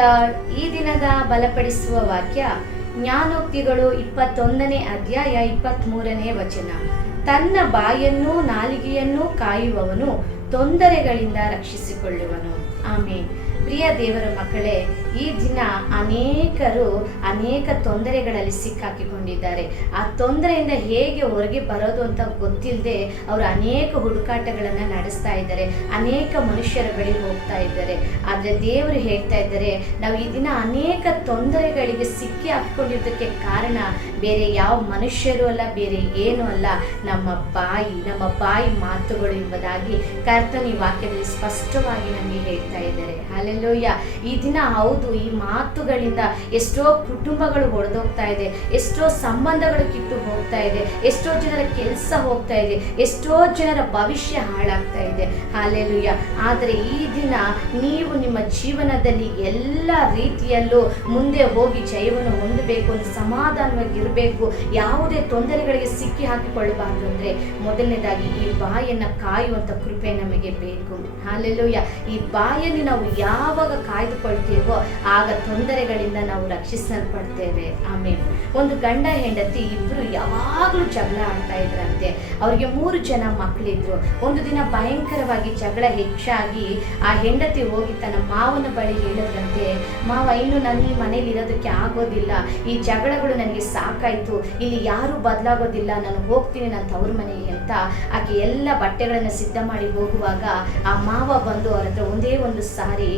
Lord. ಈ ದಿನದ ಬಲಪಡಿಸುವ ವಾಕ್ಯ ಜ್ಞಾನೋಕ್ತಿಗಳು 21ನೇ ಅಧ್ಯಾಯ 23ನೇ ವಚನ. ತನ್ನ ಬಾಯನ್ನೂ ನಾಲಿಗೆಯನ್ನೂ ಕಾಯುವವನು ತೊಂದರೆಗಳಿಂದ ರಕ್ಷಿಸಿಕೊಳ್ಳುವನು. ಆಮೇನ್. ಪ್ರಿಯ ದೇವರ ಮಕ್ಕಳೇ, ಈ ದಿನ ಅನೇಕರು ಅನೇಕ ತೊಂದರೆಗಳಲ್ಲಿ ಸಿಕ್ಕಾಕಿಕೊಂಡಿದ್ದಾರೆ. ಆ ತೊಂದರೆಯಿಂದ ಹೇಗೆ ಹೊರಗೆ ಬರೋದು ಅಂತ ಗೊತ್ತಿಲ್ಲದೆ ಅವರು ಅನೇಕ ಹುಡುಕಾಟಗಳನ್ನು ನಡೆಸ್ತಾ ಇದ್ದಾರೆ. ಅನೇಕ ಮನುಷ್ಯರ ಬಳಿ ಹೋಗ್ತಾ ಇದ್ದಾರೆ. ಆದರೆ ದೇವರು ಹೇಳ್ತಾ ಇದ್ದಾರೆ, ನಾವು ಈ ದಿನ ಅನೇಕ ತೊಂದರೆಗಳಿಗೆ ಸಿಕ್ಕಿ ಹಾಕಿಕೊಂಡಿರೋದಕ್ಕೆ ಕಾರಣ ಬೇರೆ ಯಾವ ಮನುಷ್ಯರು ಅಲ್ಲ, ಬೇರೆ ಏನೂ ಅಲ್ಲ, ನಮ್ಮ ಬಾಯಿ ಮಾತುಗಳು ಎಂಬುದಾಗಿ ಕರ್ತನ ಈ ವಾಕ್ಯದಲ್ಲಿ ಸ್ಪಷ್ಟವಾಗಿ ನಮಗೆ ಹೇಳ್ತಾ ಇದ್ದಾರೆ. ಹಲ್ಲೆಲೂಯ. ಈ ದಿನ ಹೌದು, ಈ ಮಾತುಗಳಿಂದ ಎಷ್ಟೋ ಕುಟುಂಬಗಳು ಒಡೆದೋಗ್ತಾ ಇದೆ, ಎಷ್ಟೋ ಸಂಬಂಧಗಳು ಕಿತ್ತು ಹೋಗ್ತಾ ಇದೆ, ಎಷ್ಟೋ ಜನರ ಕೆಲಸ ಹೋಗ್ತಾ ಇದೆ, ಎಷ್ಟೋ ಜನರ ಭವಿಷ್ಯ ಹಾಳಾಗ್ತಾ ಇದೆ. ಹಲ್ಲೆಲೂಯ. ಆದರೆ ಈ ದಿನ ನೀವು ನಿಮ್ಮ ಜೀವನದಲ್ಲಿ ಎಲ್ಲ ರೀತಿಯಲ್ಲೂ ಮುಂದೆ ಹೋಗಿ ಜಯವನ್ನು ಹೊಂದಬೇಕು, ಒಂದು ಸಮಾಧಾನವಾಗಿ ಇರಬೇಕು, ಯಾವುದೇ ತೊಂದರೆಗಳಿಗೆ ಸಿಕ್ಕಿ ಹಾಕಿಕೊಳ್ಳಬಾರ್ದು ಅಂದರೆ ಮೊದಲನೇದಾಗಿ ಈ ಬಾಯನ್ನು ಕಾಯುವಂಥ ಕೃಪೆ ನಮಗೆ ಬೇಕು. ಹಲ್ಲೆಲೂಯ. ಈ ಬಾಯಲ್ಲಿ ನಾವು ಯಾವಾಗ ಕಾಯ್ದುಕೊಳ್ತೀವೋ ಆಗ ತೊಂದರೆಗಳಿಂದ ನಾವು ರಕ್ಷಿಸಲ್ಪಡ್ತೇವೆ. ಆಮೇಲೆ ಒಂದು ಗಂಡ ಹೆಂಡತಿ ಇಬ್ರು ಯಾವಾಗಲೂ ಜಗಳ ಆಡ್ತಾ ಇದ್ರಂತೆ. ಅವರಿಗೆ 3 ಜನ ಮಕ್ಕಳಿದ್ರು. ಒಂದು ದಿನ ಭಯಂಕರವಾಗಿ ಜಗಳ ಹೆಚ್ಚಾಗಿ ಆ ಹೆಂಡತಿ ಹೋಗಿ ತನ್ನ ಮಾವನ ಬಳಿ ಹೇಳಿದ್ರಂತೆ, ಮಾವ, ಇನ್ನು ನಾನು ಈ ಮನೇಲಿ ಇರೋದಕ್ಕೆ ಆಗೋದಿಲ್ಲ, ಈ ಜಗಳಗಳು ನನಗೆ ಸಾಕಾಯ್ತು, ಇಲ್ಲಿ ಯಾರೂ ಬದಲಾಗೋದಿಲ್ಲ, ನಾನು ಹೋಗ್ತೀನಿ ನನ್ನ ತವ್ರ ಮನೆಗೆ ಅಂತ ಆಕೆ ಎಲ್ಲ ಬಟ್ಟೆಗಳನ್ನು ಸಿದ್ಧ ಮಾಡಿ ಹೋಗುವಾಗ ಆ ಮಾವ ಬಂದು ಅವ್ರ ಹತ್ರ ಒಂದೇ ಒಂದು ಸಾರಿ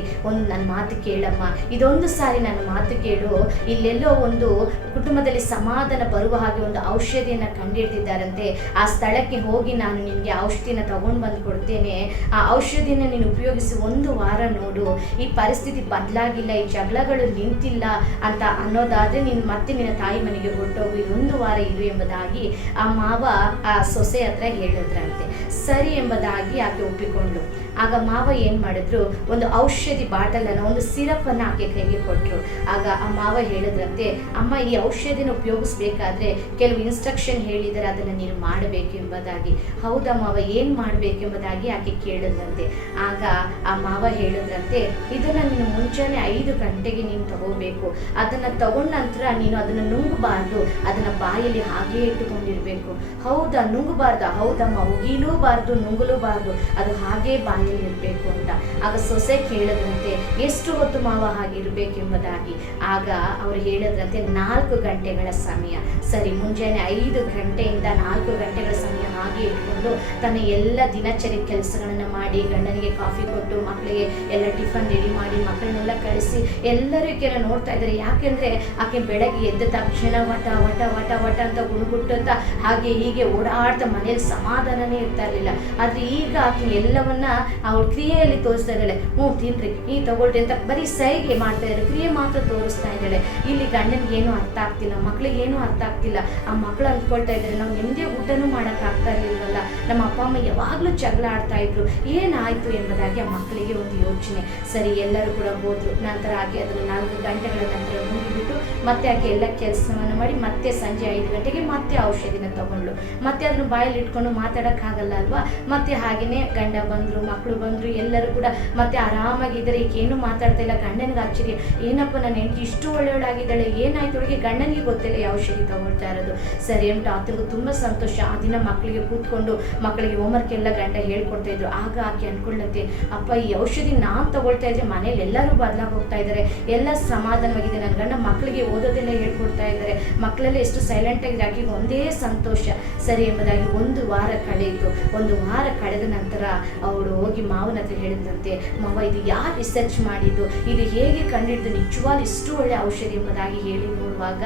ನನ್ನ ಮಾತು ಕೇಳಮ್ಮ, ಇದೊಂದು ಸಾರಿ ನನ್ನ ಮಾತು ಕೇಳು, ಇಲ್ಲೆಲ್ಲೋ ಒಂದು ಕುಟುಂಬದಲ್ಲಿ ಸಮಾಧಾನ ಬರುವ ಹಾಗೆ ಒಂದು ಔಷಧಿಯನ್ನು ಕಂಡುಹಿಡಿದಿದ್ದಾರಂತೆ, ಆ ಸ್ಥಳಕ್ಕೆ ಹೋಗಿ ನಾನು ನಿನಗೆ ಔಷಧಿನ ತಗೊಂಡು ಬಂದು ಕೊಡ್ತೇನೆ, ಆ ಔಷಧಿನ ನೀನು ಉಪಯೋಗಿಸಿ 1 ವಾರ ನೋಡು, ಈ ಪರಿಸ್ಥಿತಿ ಬದಲಾಗಿಲ್ಲ, ಈ ಜಗಳಗಳು ನಿಂತಿಲ್ಲ ಅಂತ ಅನ್ನೋದಾದರೆ ನೀನು ಮತ್ತೆ ನಿನ್ನ ತಾಯಿ ಮನೆಗೆ ಹೊರಟೋಗು, 1 ವಾರ ಇರು ಎಂಬುದಾಗಿ ಆ ಮಾವ ಆ ಸೊಸೆ ಹತ್ರ ಹೇಳಿದ್ರಂತೆ. ಸರಿ ಎಂಬುದಾಗಿ ಆಕೆ ಒಪ್ಪಿಕೊಂಡು ಆಗ ಮಾವ ಏನು ಮಾಡಿದ್ರು, ಒಂದು ಔಷಧಿ ಬಾಟಲನ್ನು, ಒಂದು ಸಿರಪನ್ನು ಆಕೆ ಕೈಗೆ ಕೊಟ್ಟರು. ಆಗ ಆ ಮಾವ ಹೇಳಿದ್ರಂತೆ, ಅಮ್ಮ, ಈ ಔಷಧಿನ ಉಪಯೋಗಿಸ್ಬೇಕಾದ್ರೆ ಕೆಲವು ಇನ್ಸ್ಟ್ರಕ್ಷನ್ ಹೇಳಿದರೆ ಅದನ್ನು ನೀನು ಮಾಡಬೇಕು ಎಂಬುದಾಗಿ. ಹೌದಾ ಮಾವ, ಏನು ಮಾಡಬೇಕೆಂಬುದಾಗಿ ಆಕೆ ಕೇಳಿದ್ರಂತೆ. ಆಗ ಆ ಮಾವ ಹೇಳಿದ್ರಂತೆ, ಇದನ್ನು ನೀನು ಮುಂಚೆನೇ 5 ಗಂಟೆಗೆ ನೀನು ತಗೋಬೇಕು, ಅದನ್ನು ತಗೊಂಡ ನಂತರ ನೀನು ಅದನ್ನು ನುಂಗಬಾರ್ದು, ಅದನ್ನು ಬಾಯಲ್ಲಿ ಹಾಗೇ ಇಟ್ಟುಕೊಂಡಿರಬೇಕು. ಹೌದಾ, ನುಂಗಬಾರ್ದು? ಹೌದಮ್ಮ, ಉಗಿಲೂಬಾರ್ದು, ನುಂಗಲೂಬಾರ್ದು, ಅದು ಹಾಗೇ ಇರಬೇಕು ಅಂತ. ಆಗ ಸೊಸೆ ಕೇಳಿದ್ರಂತೆ, ಎಷ್ಟು ಹೊತ್ತು ಮಾವ ಹಾಗಿರ್ಬೇಕೆಂಬುದಾಗಿ. ಆಗ ಅವ್ರು ಹೇಳಿದ್ರಂತೆ 4 ಗಂಟೆಗಳ ಸಮಯ. ಸರಿ, ಮುಂಜಾನೆ 5 ಗಂಟೆಯಿಂದ 4 ಗಂಟೆಗಳ ಸಮಯ ಹಾಗೆ ಇಟ್ಕೊಂಡು ತನ್ನ ಎಲ್ಲ ದಿನಚರಿ ಕೆಲಸಗಳನ್ನು ಮಾಡಿ, ಗಂಡನಿಗೆ ಕಾಫಿ ಕೊಟ್ಟು, ಮಕ್ಕಳಿಗೆ ಎಲ್ಲ ಟಿಫನ್ ರೆಡಿ ಮಾಡಿ, ಮಕ್ಕಳನ್ನೆಲ್ಲ ಕಳಿಸಿ ಎಲ್ಲರೂ ಈಕೆನ ನೋಡ್ತಾ ಇದ್ದಾರೆ. ಯಾಕೆಂದ್ರೆ ಆಕೆ ಬೆಳಗ್ಗೆ ಎದ್ದ ತಕ್ಷಣ ವಟ ವಟ ವಟ ವಟ ಅಂತ ಗುಣಗುಟ್ಟುತ್ತ ಹಾಗೆ ಹೀಗೆ ಓಡಾಡ್ತಾ ಮನೇಲಿ ಸಮಾಧಾನನೇ ಇರ್ತಾ ಇರಲಿಲ್ಲ. ಆದ್ರೆ ಈಗ ಆಕೆ ಎಲ್ಲವನ್ನ ಅವಳು ಕ್ರಿಯೆಯಲ್ಲಿ ತೋರಿಸ್ತಾ ಇದ್ದಾಳೆ. ತಿನ್ರಿ, ಈ ತಗೊಳ್ರಿ ಅಂತ ಬರೀ ಸೈಗೆ ಮಾಡ್ತಾ ಇದ್ದಾಳೆ, ಕ್ರಿಯೆ ಮಾತ್ರ ತೋರಿಸ್ತಾ ಇದ್ದಾಳೆ. ಇಲ್ಲಿ ಗಂಡನಿಗೆ ಏನು ಅರ್ಥ ಆಗ್ತಿಲ್ಲ, ಮಕ್ಳಿಗೆ ಏನು ಅರ್ಥ ಆಗ್ತಿಲ್ಲ. ಆ ಮಕ್ಕಳು ಅಂದ್ಕೊಳ್ತಾ ಇದ್ದಾರೆ, ನಾವು ನಿಮ್ಮದೇ ಊಟನೂ ಮಾಡಕ್ ಆಗ್ತಾ ಇರಲಿಲ್ಲವಲ್ಲ, ನಮ್ಮ ಅಪ್ಪ ಅಮ್ಮ ಯಾವಾಗಲೂ ಜಗಳ ಆಡ್ತಾ ಇದ್ರು, ಏನಾಯ್ತು ಎಂಬುದಾಗಿ ಆ ಮಕ್ಕಳಿಗೆ ಒಂದು ಯೋಚನೆ. ಸರಿ, ಎಲ್ಲರೂ ಕೂಡ ಹೋದ್ರು. ನಂತರ ಆಕೆ ಅದನ್ನು 4 ಗಂಟೆಗಳ ನಂತರ ಮುಗಿಬಿಟ್ಟು ಮತ್ತೆ ಆಕೆ ಎಲ್ಲ ಕೆಲಸವನ್ನು ಮಾಡಿ ಮತ್ತೆ ಸಂಜೆ 5 ಗಂಟೆಗೆ ಮತ್ತೆ ಔಷಧಿನ ತಗೊಂಡ್ಳು. ಮತ್ತೆ ಅದನ್ನು ಬಾಯಲ್ಲಿ ಇಟ್ಕೊಂಡು ಮಾತಾಡೋಕ್ಕಾಗಲ್ಲ ಅಲ್ವಾ. ಮತ್ತೆ ಹಾಗೆಯೇ ಗಂಡ ಬಂದರು, ಮಕ್ಕಳು ಬಂದರು, ಎಲ್ಲರೂ ಕೂಡ ಮತ್ತೆ ಆರಾಮಾಗಿದ್ದಾರೆ. ಈಗ ಏನು ಮಾತಾಡ್ತಾ ಇಲ್ಲ. ಗಂಡನಿಗೆ ಆಶ್ಚರ್ಯ, ಏನಪ್ಪ ನನ್ನ ಹೆಂಡತಿ ಇಷ್ಟು ಒಳ್ಳೆಯವಳಾಗಿದ್ದಾಳೆ, ಏನಾಯ್ತು ಅವಳಿಗೆ, ಗಂಡನಿಗೆ ಗೊತ್ತಿಲ್ಲ ಯಾವ ಔಷಧಿ ತಗೊಳ್ತಾ ಇರೋದು. ಸರಿ ಅಂತ ಆತನಿಗೂ ತುಂಬ ಸಂತೋಷ. ಆ ದಿನ ಮಕ್ಕಳಿಗೆ ಕೂತ್ಕೊಂಡು ಮಕ್ಕಳಿಗೆ ಹೋಮ್ವರ್ಕ್ ಎಲ್ಲ ಗಂಡ ಹೇಳ್ಕೊಡ್ತಾ ಇದ್ರು. ಆಗ ಆಕೆ ಅನ್ಕೊಳ್ಳತ್ತೆ, ಅಪ್ಪ, ಈ ಔಷಧಿ ನಾನು ತಗೊಳ್ತಾ ಇದ್ರೆ ಮನೇಲಿ ಎಲ್ಲರೂ ಬದಲಾಗಿ ಹೋಗ್ತಾ ಇದ್ದಾರೆ, ಎಲ್ಲ ಸಮಾಧಾನವಾಗಿದೆ, ನನ್ನ ಗಂಡ ಮಕ್ಕಳಿಗೆ ಓದೋದೆಲ್ಲ ಹೇಳ್ಕೊಡ್ತಾ ಇದ್ದಾರೆ, ಮಕ್ಕಳೆಲ್ಲ ಎಷ್ಟು ಸೈಲೆಂಟಾಗಿ ಆಕೆಗೆ ಒಂದೇ ಸಂತೋಷ. ಸರಿ ಎಂಬುದಾಗಿ 1 ವಾರ ಕಳೆಯಿತು. 1 ವಾರ ಕಳೆದ ನಂತರ ಅವಳು ಹೋಗಿ ಮಾವನ ಹತ್ರ ಹೇಳಿದಂತೆ, ಮಾವ, ಇದು ಯಾರು ರಿಸರ್ಚ್ ಮಾಡಿದ್ದು, ಇದು ಹೇಗೆ ಕಂಡಿಡಿದು, ನಿಜವಾಗ್ಲೂ ಇಷ್ಟು ಒಳ್ಳೆ ಔಷಧಿ ಎಂಬುದಾಗಿ ಹೇಳಿ ನೋಡುವಾಗ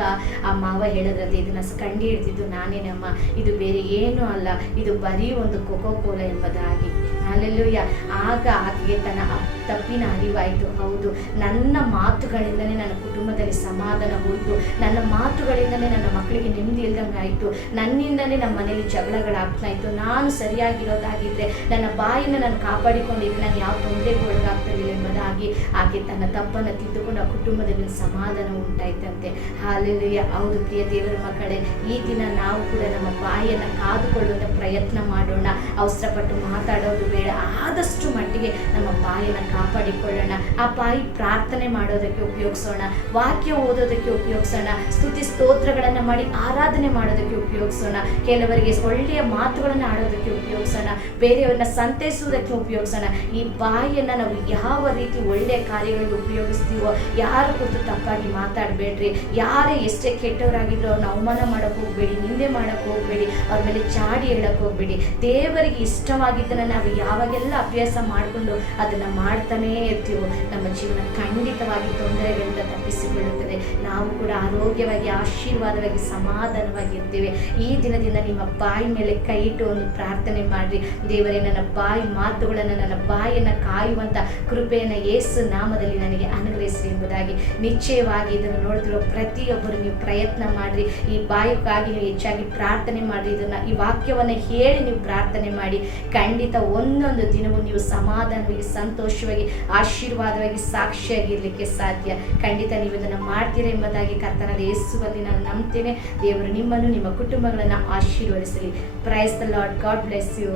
ಆ ಮಾವ ಹೇಳಿದ್ರಂತೆ, ಇದನ್ನ ಕಂಡು ಹಿಡಿದಿದ್ದು ನಾನೇನಮ್ಮ, ಇದು ಬೇರೆ ಏನೂ ಅಲ್ಲ, ಇದು ಬರೀ ಒಂದು ಕೋಕೋ ಕೋಲಾ ಎಂಬುದಾಗಿ. ಹಲ್ಲೆಲೂಯ. ಆಗ ಆಕೆಗೆ ತನ್ನ ತಪ್ಪಿನ ಅರಿವಾಯಿತು. ಹೌದು, ನನ್ನ ಮಾತುಗಳಿಂದನೇ ನನ್ನ ಕುಟುಂಬದಲ್ಲಿ ಸಮಾಧಾನ ಹೋಯಿತು, ನನ್ನ ಮಾತುಗಳಿಂದನೇ ನನ್ನ ಮಕ್ಕಳಿಗೆ ನೆಮ್ಮದಿ ಇಲ್ದಂಗೆ ಆಯಿತು, ನನ್ನಿಂದಲೇ ನಮ್ಮ ಮನೇಲಿ ಜಗಳಗಳಾಗ್ತಾ ಇತ್ತು. ನಾನು ಸರಿಯಾಗಿರೋದಾಗಿದ್ದರೆ, ನನ್ನ ಬಾಯಿನ ನಾನು ಕಾಪಾಡಿಕೊಂಡಿದ್ದರೆ ನಾನು ಯಾವ ತೊಂದರೆಗೂ ಒಳಗಾಗ್ತಿರಲಿಲ್ಲ ಎಂಬುದಾಗಿ ಆಕೆ ತನ್ನ ತಪ್ಪನ್ನು ತಿದ್ದುಕೊಂಡು ಆ ಕುಟುಂಬದಲ್ಲಿ ಸಮಾಧಾನ ಉಂಟಾಯ್ತಂತೆ. ಹಲ್ಲೆಲೂಯ. ಹೌದು ಪ್ರಿಯ ದೇವರ ಮಕ್ಕಳೇ, ಈ ದಿನ ನಾವು ಕೂಡ ನಮ್ಮ ಬಾಯಿಯನ್ನು ಕಾದುಕೊಳ್ಳುವಂಥ ಪ್ರಯತ್ನ ಮಾಡೋಣ. ಅವಸರಪಟ್ಟು ಮಾತಾಡೋದು ಬೇಡ, ಬೇಡ. ಆದಷ್ಟು ಮಟ್ಟಿಗೆ ನಮ್ಮ ಬಾಯನ್ನು ಕಾಪಾಡಿಕೊಳ್ಳೋಣ. ಆ ಬಾಯಿ ಪ್ರಾರ್ಥನೆ ಮಾಡೋದಕ್ಕೆ ಉಪಯೋಗಿಸೋಣ, ವಾಕ್ಯ ಓದೋದಕ್ಕೆ ಉಪಯೋಗಿಸೋಣ, ಸ್ತುತಿ ಸ್ತೋತ್ರಗಳನ್ನು ಮಾಡಿ ಆರಾಧನೆ ಮಾಡೋದಕ್ಕೆ ಉಪಯೋಗಿಸೋಣ, ಕೆಲವರಿಗೆ ಒಳ್ಳೆಯ ಮಾತುಗಳನ್ನು ಆಡೋದಕ್ಕೆ ಉಪಯೋಗಿಸೋಣ, ಬೇರೆಯವ್ರನ್ನ ಸಂತೈಸುವುದಕ್ಕೆ ಉಪಯೋಗಿಸೋಣ. ಈ ಬಾಯಿಯನ್ನು ನಾವು ಯಾವ ರೀತಿ ಒಳ್ಳೆಯ ಕಾರ್ಯಗಳಿಗೆ ಉಪಯೋಗಿಸ್ತೀವೋ, ಯಾರು ಕುರಿತು ತಪ್ಪಾಗಿ ಮಾತಾಡಬೇಡ್ರಿ, ಯಾರೇ ಎಷ್ಟೇ ಕೆಟ್ಟವರಾಗಿದ್ರು ಅವ್ರನ್ನ ಅವಮಾನ ಮಾಡೋಕ್ಕೆ ಹೋಗ್ಬೇಡಿ, ನಿಂದೆ ಮಾಡೋಕ್ಕೆ ಹೋಗ್ಬೇಡಿ, ಅವ್ರ ಮೇಲೆ ಚಾಡಿ ಹೇಳಕ್ಕೆ ಹೋಗ್ಬೇಡಿ. ದೇವರಿಗೆ ಇಷ್ಟವಾಗಿದ್ದನ್ನು ನಾವು ಯಾವಾಗೆಲ್ಲ ಅಭ್ಯಾಸ ಮಾಡಿಕೊಂಡು ಅದನ್ನು ಮಾಡ್ತಾನೇ ಇರ್ತೀವೋ ನಮ್ಮ ಜೀವನ ಖಂಡಿತವಾಗಿ ತೊಂದರೆಗಳಿಂದ ತಪ್ಪಿಸಿಕೊಳ್ಳುತ್ತದೆ. ನಾವು ಕೂಡ ಆರೋಗ್ಯವಾಗಿ, ಆಶೀರ್ವಾದವಾಗಿ, ಸಮಾಧಾನವಾಗಿರ್ತೇವೆ. ಈ ದಿನದಿಂದ ನಿಮ್ಮ ಬಾಯಿ ಮೇಲೆ ಕೈ ಇಟ್ಟು ಒಂದು ಪ್ರಾರ್ಥನೆ ಮಾಡಿರಿ. ದೇವರೇ, ನನ್ನ ಬಾಯಿ ಮಾತುಗಳನ್ನು, ನನ್ನ ಬಾಯಿಯನ್ನು ಕಾಯುವಂಥ ಕೃಪೆಯನ್ನು ಯೇಸು ನಾಮದಲ್ಲಿ ನನಗೆ ಅನುಗ್ರಹಿಸಿ ಎಂಬುದಾಗಿ ನಿಶ್ಚಯವಾಗಿ ಇದನ್ನು ನೋಡ್ತಿರೋ ಪ್ರತಿಯೊಬ್ಬರು ನೀವು ಪ್ರಯತ್ನ ಮಾಡಿರಿ. ಈ ಬಾಯಕ್ಕಾಗಿ ನೀವು ಹೆಚ್ಚಾಗಿ ಪ್ರಾರ್ಥನೆ ಮಾಡಿರಿ. ಈ ವಾಕ್ಯವನ್ನು ಹೇಳಿ ನೀವು ಪ್ರಾರ್ಥನೆ ಮಾಡಿ. ಖಂಡಿತ ಒಂದೊಂದು ದಿನವೂ ನೀವು ಸಮಾಧಾನವಾಗಿ, ಸಂತೋಷವಾಗಿ, ಆಶೀರ್ವಾದವಾಗಿ, ಸಾಕ್ಷಿಯಾಗಿರಲಿಕ್ಕೆ ಸಾಧ್ಯ. ಖಂಡಿತ ನೀವು ಇದನ್ನು ಮಾಡ್ತೀರಾ ಎಂಬುದಾಗಿ ಕರ್ತನಾದ ಯೇಸುವಲ್ಲಿ ನಾನು ನಂಬ್ತೇನೆ. ದೇವರು ನಿಮ್ಮನ್ನು, ನಿಮ್ಮ ಕುಟುಂಬಗಳನ್ನು ಆಶೀರ್ವದಿಸಲಿ. Praise the lord. God bless you.